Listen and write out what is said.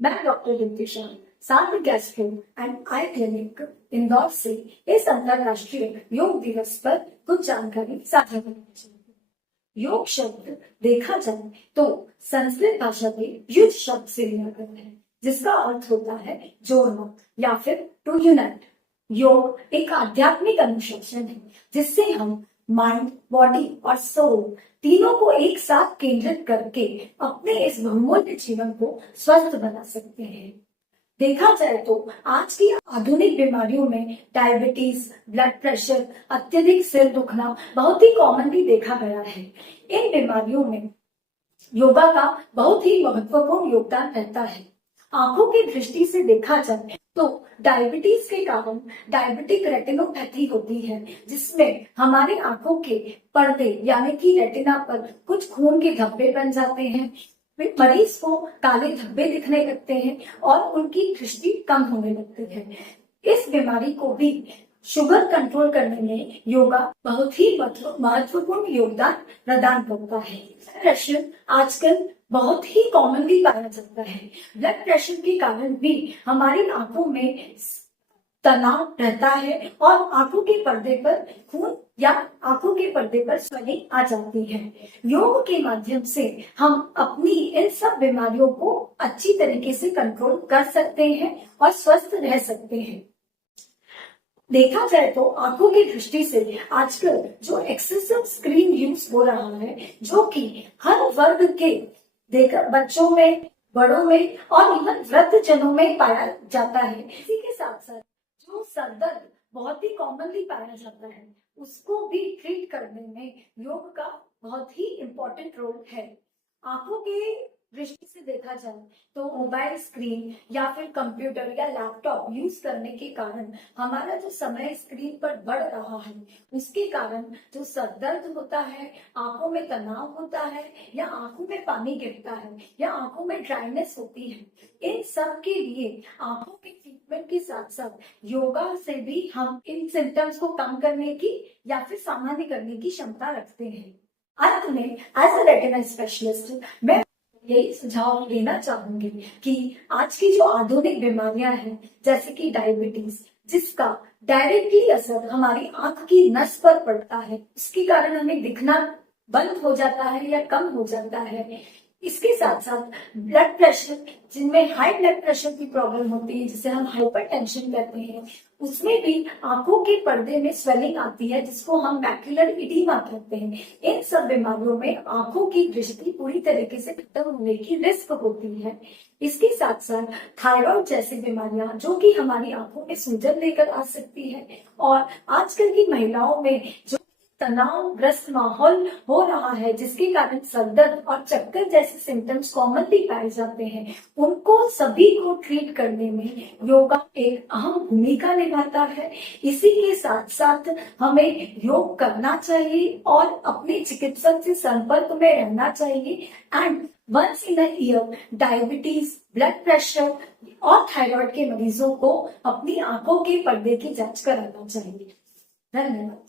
मैं डॉक्टर दीप्ति शाह सार्थ gastro and I clinic Indore से इस अंतरराष्ट्रीय योग दिवस पर कुछ जानकारी साझा करना चाहती हूँ। योग शब्द देखा जाए तो संस्कृत भाषा के युज शब्द से लिया गया है, जिसका अर्थ होता है जोड़ना या फिर टू यूनाइट। योग एक आध्यात्मिक अनुशासन है जिससे हम माइंड, बॉडी और सोल तीनों को एक साथ केंद्रित करके अपने इस बहुमूल्य जीवन को स्वस्थ बना सकते हैं। देखा जाए तो आज की आधुनिक बीमारियों में डायबिटीज, ब्लड प्रेशर, अत्यधिक सिर दुखना बहुत ही कॉमनली देखा गया है। इन बीमारियों में योगा का बहुत ही महत्वपूर्ण योगदान रहता है। आंखों की दृष्टि से देखा जाए तो डायबिटीज के कारण डायबिटिक रेटिनोपैथी होती है, जिसमें हमारी आंखों के पर्दे यानी कि रेटिना पर कुछ खून के धब्बे बन जाते हैं। मरीज को काले धब्बे दिखने लगते हैं और उनकी दृष्टि कम होने लगती है। इस बीमारी को भी शुगर कंट्रोल करने में योगा बहुत ही महत्वपूर्ण योगदान प्रदान करता है। प्रेशर आजकल बहुत ही कॉमनली पाया जाता है। ब्लड प्रेशर के कारण भी हमारी आंखों में तनाव रहता है और आंखों के पर्दे पर खून या आंखों के पर्दे पर स्वेलिंग आ जाती है। योग के माध्यम से हम अपनी इन सब बीमारियों को अच्छी तरीके से कंट्रोल कर सकते हैं और स्वस्थ रह सकते हैं। देखा जाए तो आंखों की दृष्टि से आजकल जो एक्सेसिव स्क्रीन यूज हो रहा है, जो कि हर वर्ग के बच्चों में, बड़ों में और इवन वृद्ध जनों में पाया जाता है। इसी के साथ साथ जो सर दर्द बहुत ही कॉमनली पाया जाता है, उसको भी ट्रीट करने में योग का बहुत ही इम्पोर्टेंट रोल है। आंखों के दृष्टि से देखा जाए तो मोबाइल स्क्रीन या फिर कंप्यूटर या लैपटॉप यूज करने के कारण हमारा जो समय स्क्रीन पर बढ़ रहा है, उसके कारण जो सर दर्द होता है, आंखों में तनाव होता है या आंखों में पानी गिरता है या आंखों में ड्राइनेस होती है, इन सब के लिए आंखों के ट्रीटमेंट के साथ साथ योगा से भी हम इन सिम्टम्स को कम करने की या फिर सामान्य करने की क्षमता रखते हैं। अंत में एज अ रेटिना स्पेशलिस्ट मैं यही सुझाव देना चाहूंगी कि आज की जो आधुनिक बीमारियां हैं, जैसे कि डायबिटीज, जिसका डायरेक्टली असर हमारी आंख की नस पर पड़ता है, उसके कारण हमें दिखना बंद हो जाता है या कम हो जाता है। इसके साथ साथ ब्लड प्रेशर, जिनमें हाई ब्लड प्रेशर की प्रॉब्लम होती है, जिसे हम हाइपरटेंशन कहते हैं, उसमें भी आंखों के पर्दे में स्वेलिंग आती है, जिसको हम मैक्युलर इडीमा कहते हैं। इन सब बीमारियों में आंखों की दृष्टि पूरी तरीके से खत्म होने की रिस्क होती है। इसके साथ साथ थायराइड जैसी बीमारियां, जो कि हमारी आंखों में सूजन लेकर आ सकती है, और आजकल की महिलाओं में जो तनावग्रस्त माहौल हो रहा है, जिसके कारण सरदर्द और चक्कर जैसे सिम्टम्स कॉमनली पाए जाते हैं, उनको सभी को ट्रीट करने में योगा एक अहम भूमिका निभाता है। इसी के साथ साथ हमें योग करना चाहिए और अपने चिकित्सक से संपर्क में रहना चाहिए। And once in a year diabetes, blood pressure और थायराइड के मरीजों को अपनी आंखों के पर्दे की जांच कराना चाहिए। धन्यवाद।